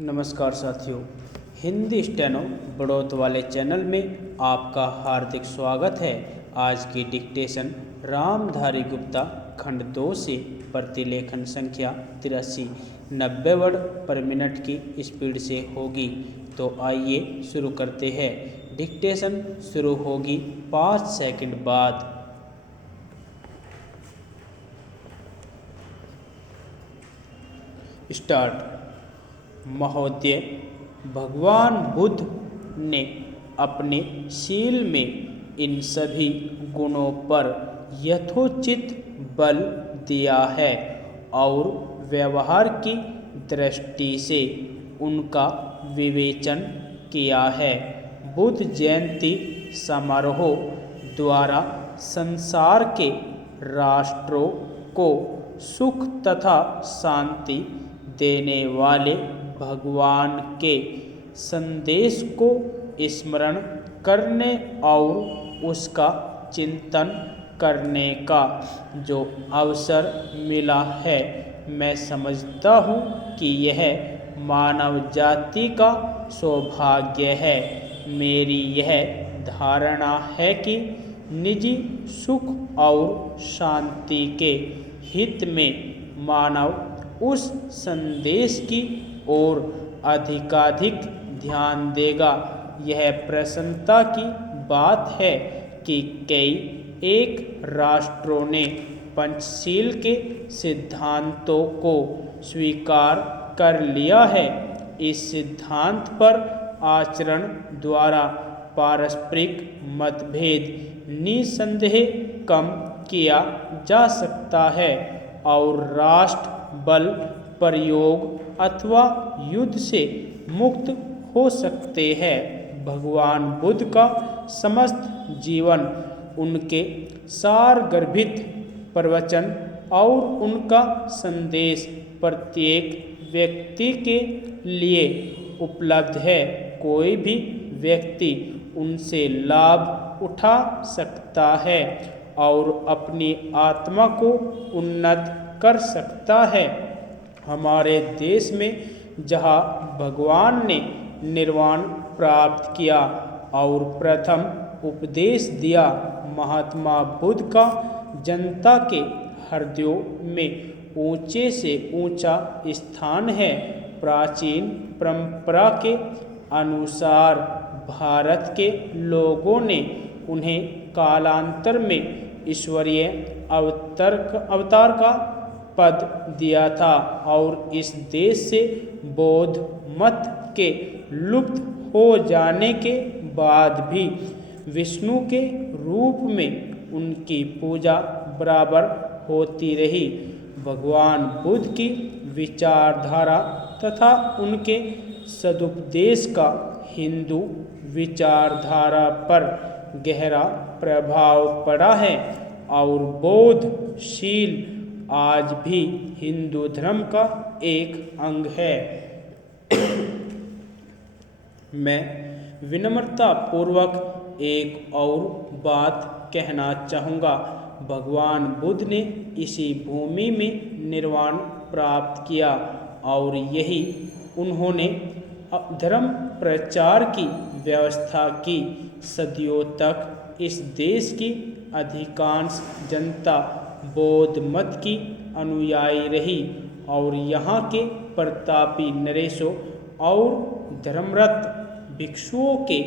नमस्कार साथियों, हिंदी स्टेनो बढ़ोत वाले चैनल में आपका हार्दिक स्वागत है। आज की डिक्टेशन रामधारी गुप्ता खंड 2 से प्रतिलेखन संख्या 83 90 वर्ड पर मिनट की स्पीड से होगी। तो आइए शुरू करते हैं। डिक्टेशन शुरू होगी 5 सेकंड बाद। स्टार्ट। महोदय, भगवान बुद्ध ने अपने शील में इन सभी गुणों पर यथोचित बल दिया है और व्यवहार की दृष्टि से उनका विवेचन किया है। बुद्ध जयंती समारोह द्वारा संसार के राष्ट्रों को सुख तथा शांति देने वाले भगवान के संदेश को स्मरण करने और उसका चिंतन करने का जो अवसर मिला है, मैं समझता हूँ कि यह मानव जाति का सौभाग्य है। मेरी यह धारणा है कि निजी सुख और शांति के हित में मानव उस संदेश की ओर अधिकाधिक ध्यान देगा। यह प्रसन्नता की बात है कि कई एक राष्ट्रों ने पंचशील के सिद्धांतों को स्वीकार कर लिया है। इस सिद्धांत पर आचरण द्वारा पारस्परिक मतभेद निसंदेह कम किया जा सकता है और राष्ट्र बल प्रयोग अथवा युद्ध से मुक्त हो सकते हैं। भगवान बुद्ध का समस्त जीवन, उनके सारगर्भित प्रवचन और उनका संदेश प्रत्येक व्यक्ति के लिए उपलब्ध है। कोई भी व्यक्ति उनसे लाभ उठा सकता है और अपनी आत्मा को उन्नत कर सकता है। हमारे देश में जहाँ भगवान ने निर्वाण प्राप्त किया और प्रथम उपदेश दिया, महात्मा बुद्ध का जनता के हृदयों में ऊंचे से ऊंचा स्थान है। प्राचीन परंपरा के अनुसार भारत के लोगों ने उन्हें कालांतर में ईश्वरीय अवतार का पद दिया था और इस देश से बौद्ध मत के लुप्त हो जाने के बाद भी विष्णु के रूप में उनकी पूजा बराबर होती रही। भगवान बुद्ध की विचारधारा तथा उनके सदुपदेश का हिंदू विचारधारा पर गहरा प्रभाव पड़ा है और बौद्ध शील आज भी हिंदू धर्म का एक अंग है। मैं विनम्रता पूर्वक एक और बात कहना चाहूँगा। भगवान बुद्ध ने इसी भूमि में निर्वाण प्राप्त किया और यही उन्होंने धर्म प्रचार की व्यवस्था की। सदियों तक इस देश की अधिकांश जनता बौद्ध मत की अनुयायी रही और यहाँ के प्रतापी नरेशों और धर्मरत भिक्षुओं के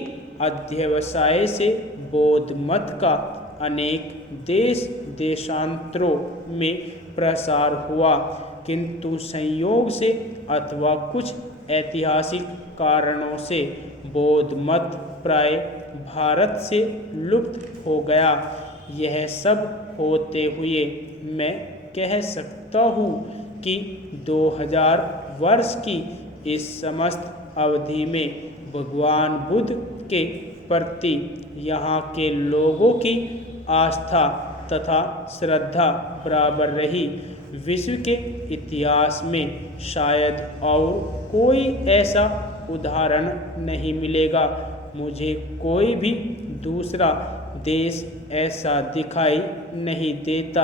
अध्यवसाय से बौद्ध मत का अनेक देश देशांतरों में प्रसार हुआ, किंतु संयोग से अथवा कुछ ऐतिहासिक कारणों से बौद्ध मत प्राय भारत से लुप्त हो गया। यह सब होते हुए मैं कह सकता हूँ कि 2000 वर्ष की इस समस्त अवधि में भगवान बुद्ध के प्रति यहाँ के लोगों की आस्था तथा श्रद्धा बराबर रही। विश्व के इतिहास में शायद और कोई ऐसा उदाहरण नहीं मिलेगा। मुझे कोई भी दूसरा देश ऐसा दिखाई नहीं देता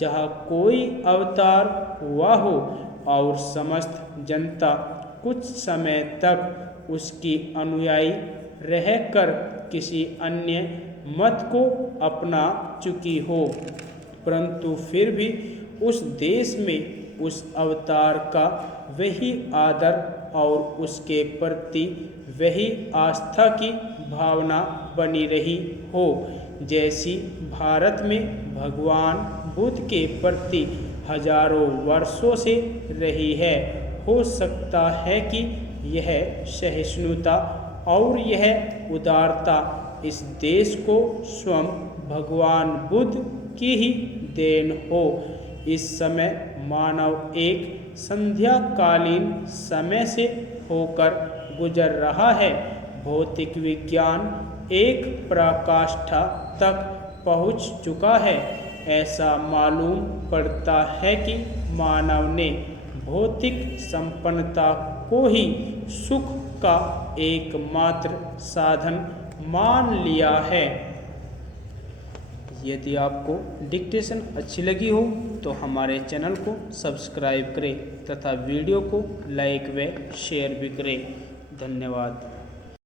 जहाँ कोई अवतार हुआ हो और समस्त जनता कुछ समय तक उसकी अनुयायी रहकर किसी अन्य मत को अपना चुकी हो, परंतु फिर भी उस देश में उस अवतार का वही आदर और उसके प्रति वही आस्था की भावना बनी रही हो जैसी भारत में भगवान बुद्ध के प्रति हजारों वर्षों से रही है। हो सकता है कि यह सहिष्णुता और यह उदारता इस देश को स्वयं भगवान बुद्ध की ही देन हो। इस समय मानव एक संध्याकालीन समय से होकर गुजर रहा है। भौतिक विज्ञान एक पराकाष्ठा तक पहुंच चुका है। ऐसा मालूम पड़ता है कि मानव ने भौतिक संपन्नता को ही सुख का एकमात्र साधन मान लिया है। यदि आपको डिक्टेशन अच्छी लगी हो तो हमारे चैनल को सब्सक्राइब करें तथा वीडियो को लाइक व शेयर भी करें। धन्यवाद।